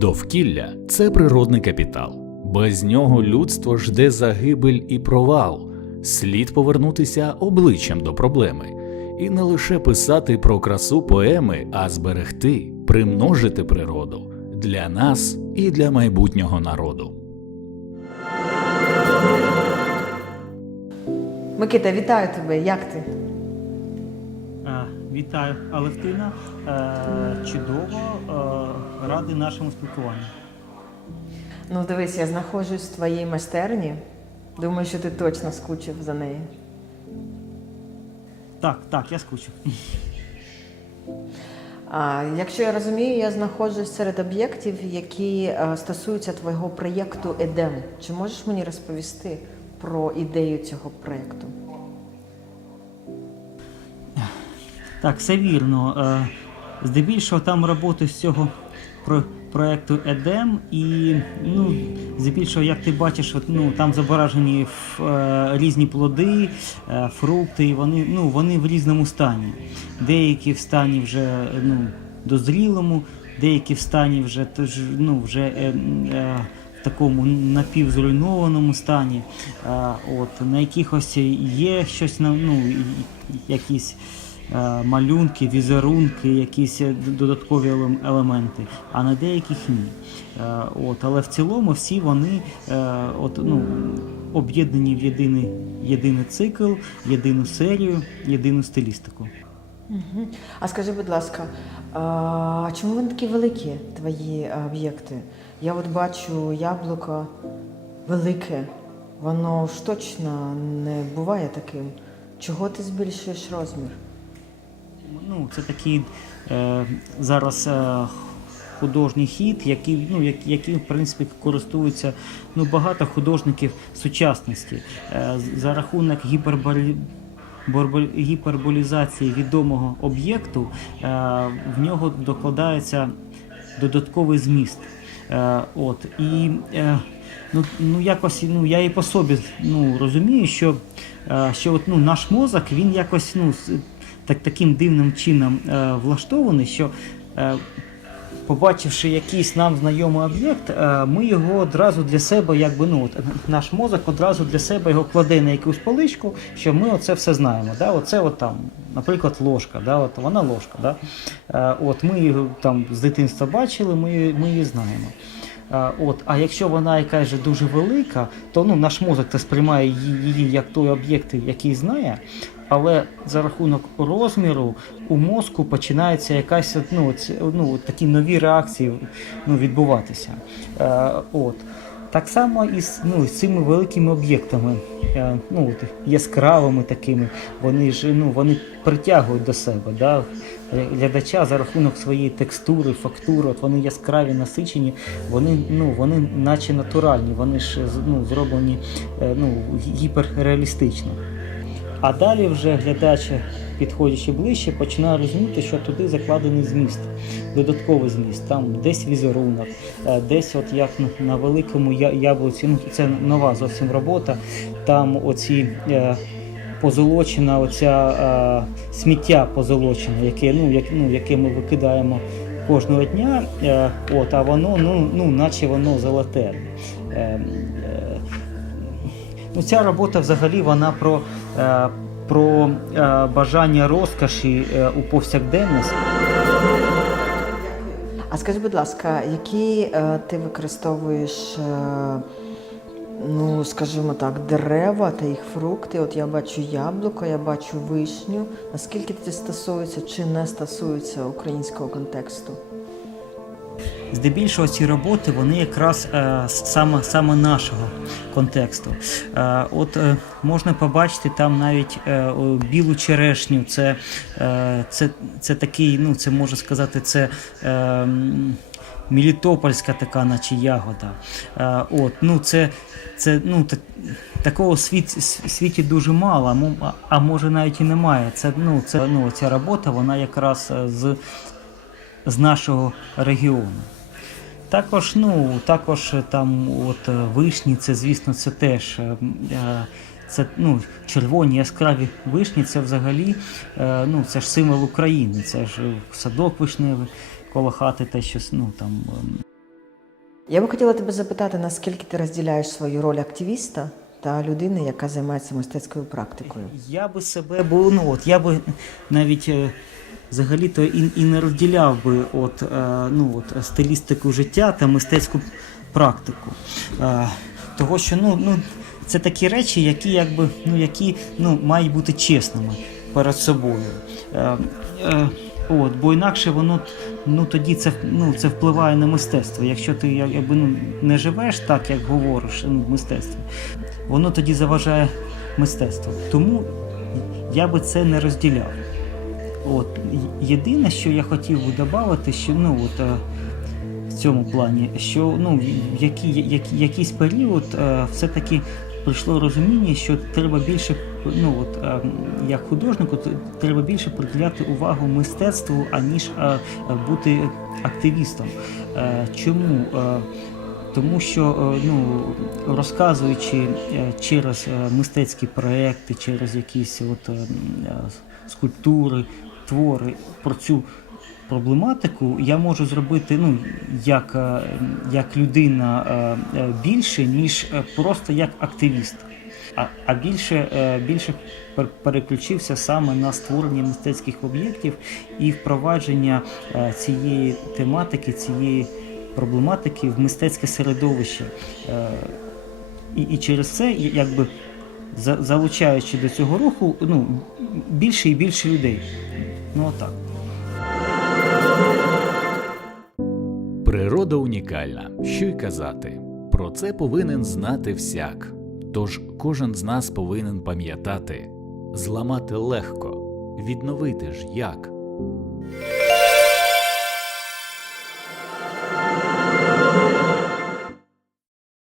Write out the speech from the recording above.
Довкілля це природний капітал. Без нього людство жде загибель і провал. Слід повернутися обличчям до проблеми і не лише писати про красу поеми, а зберегти, примножити природу для нас і для майбутнього народу. Микита, вітаю тебе. Як ти? Е, Вітаю, Алевтина. Е, Чудово, е, радий нашому спілкуванню. Ну, дивись, я знаходжусь в твоїй майстерні. Думаю, що ти точно скучив за нею. Так, так, я скучив. А, якщо я розумію, я знаходжусь серед об'єктів, які е, стосуються твого проєкту Едем. Чи можеш мені розповісти про ідею цього проєкту? Так, все вірно. Е, Здебільшого там роботи з цього про проекту Едем, і ну, здебільшого, як ти бачиш, от, ну, там зображені ф- е, різні плоди, е, фрукти, і вони, ну, вони в різному стані. Деякі в стані вже ну, дозрілому, деякі в стані вже, ну, вже е, е, в такому напівзруйнованому стані. Е, от, на якихось є щось на ну, якісь малюнки, візерунки, якісь е, додаткові елементи, а на деяких ні. Е, От, але в цілому всі вони е, от, ну, об'єднані в єдиний, єдиний цикл, єдину серію, єдину стилістику. А скажи, будь ласка, а чому вони такі великі, твої е, об'єкти? Я от бачу яблуко велике, воно ж точно не буває таким. Чого ти збільшуєш розмір? Ну, це такий е, зараз е, художній хід, який, ну, як, в принципі, користуються ну, багато художників сучасності. Е, за рахунок гіперболі... гіперболізації відомого об'єкту е, в нього докладається додатковий зміст. Е, от, і е, ну, ну, якось ну, я і по собі ну, розумію, що, е, що от, ну, наш мозок він якось ну, так, таким дивним чином е, влаштований, що е, побачивши якийсь нам знайомий об'єкт, е, ми його одразу для себе, якби ну от, наш мозок одразу для себе його кладе на якусь поличку, що ми оце все знаємо. Да? Оце от там, наприклад, ложка, да? от вона ложка. Да? Е, от ми її там з дитинства бачили, ми, ми її знаємо. Е, От, а якщо вона якась дуже велика, то ну, наш мозок сприймає її як той об'єкт, який знає. Але за рахунок розміру у мозку починається якась ну, ці- ну, такі нові реакції ну, відбуватися. Е, от. Так само і з, ну, з цими великими об'єктами, е, ну, яскравими такими, вони ж ну, вони притягують до себе. Да? Глядача за рахунок своєї текстури, фактури, от вони яскраві, насичені, вони, ну, вони наче натуральні, вони ж ну, зроблені е, ну, гіперреалістично. А далі вже глядач, підходячи ближче, починає розуміти, що туди закладений зміст, додатковий зміст. Там десь візерунок, е, десь, от як на, великому яблуці, ну це нова зовсім робота. Там оці е, позолочена, оця е, сміття позолочене, яке, ну, як, ну, яке ми викидаємо кожного дня, от, а воно, ну, ну, наче воно золоте. Ну, ця робота взагалі вона про, е, про е, бажання розкоші е, у повсякденності. А скажи, будь ласка, які ти використовуєш, ну скажімо так, дерева та їх фрукти? От я бачу яблуко, я бачу вишню. Наскільки це стосується чи не стосується українського контексту? Здебільшого ці роботи вони якраз е, саме, саме нашого контексту. Е, от е, можна побачити там навіть е, білу черешню. Це, е, це, це такий, ну це можна сказати, це. Е, Мілітопольська така, наче ягода. Е, от, ну, це, це, ну, та, такого світ, світі дуже мало, а а, а може навіть і немає. Це, ну, це, ну, ця робота, вона якраз е, з, з нашого регіону. Також, ну, також е, там от е, вишні, це, звісно, це теж. е, Це ну, червоні яскраві вишні, це взагалі ну, це ж символ України. Це ж садок вишневий коло хати, те, що ну, там, Я би хотіла тебе запитати, наскільки ти розділяєш свою роль активіста та людини, яка займається мистецькою практикою? Я би себе був, ну от я би навіть взагалі-то і, і не розділяв би от, е, ну, от, стилістику життя та мистецьку практику. Е, того, що ну, ну, це такі речі, які, якби, ну, які ну, мають бути чесними перед собою. Е, е, От, бо інакше воно ну тоді це ну це впливає на мистецтво. Якщо ти якби ну не живеш так, як говориш ну, в мистецтві, воно тоді заважає мистецтву. Тому я би це не розділяв. От єдине, що я хотів би додати, що ну от е, в цьому плані, що ну які, які, якийсь період е, все-таки прийшло розуміння, що треба більше, ну от е, як художнику, треба більше приділяти увагу мистецтву, аніж бути активістом. Чому? Тому що ну, розказуючи через мистецькі проекти, через якісь от, скульптури, твори про цю проблематику, я можу зробити ну, як, е, як людина е, е, більше, ніж просто як активіст. А, а більше, більше пер- переключився саме на створення мистецьких об'єктів і впровадження цієї тематики, цієї проблематики в мистецьке середовище. І, і через це, якби залучаючи до цього руху ну, більше і більше людей. Ну отак. Природа унікальна, що й казати. Про це повинен знати всяк. Тож кожен з нас повинен пам'ятати: зламати легко, відновити ж як.